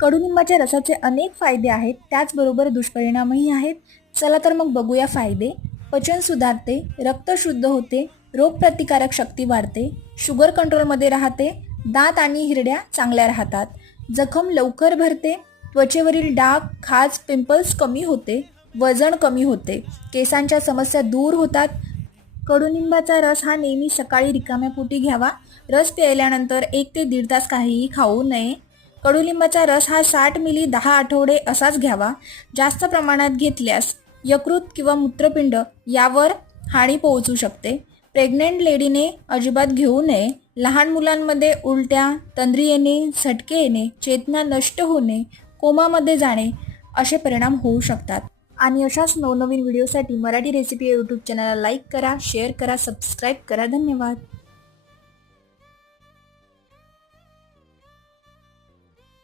कडुनिंबाच्या रसाचे अनेक फायदे आहेत, त्याचबरोबर दुष्परिणामही आहेत. चला तर मग बघूया फायदे. पचन सुधारते, रक्त शुद्ध होते, रोगप्रतिकारक शक्ती वाढते, शुगर कंट्रोलमध्ये राहते, दात आणि हिरड्या चांगल्या राहतात, जखम लवकर भरते, त्वचेवरील डाग, खाज, पिंपल्स कमी होते, वजन कमी होते, केसांच्या समस्या दूर होतात. कडुनिंबाचा रस हा नेहमी सकाळी रिकाम्या पोटी घ्यावा. रस प्यायल्यानंतर 1 ते 1.5 तास काहीही खाऊ नये. कडुलिंबाचा रस हा 60 मिली 10 आठवडे असाच घ्यावा. जास्त प्रमाणात घेतल्यास यकृत किंवा मूत्रपिंड यावर हानी पोहोचू शकते. प्रेग्नंट लेडीने अजिबात घेऊ नये. लहान मुलांमध्ये उलट्या, तंद्री येणे, झटके येणे, चेतना नष्ट होणे, कोमामध्ये जाणे असे परिणाम होऊ शकतात. आणि अशाच नवनवीन व्हिडिओसाठी मराठी रेसिपी यूट्यूब चॅनलला लाईक करा, शेअर करा, सबस्क्राईब करा. धन्यवाद.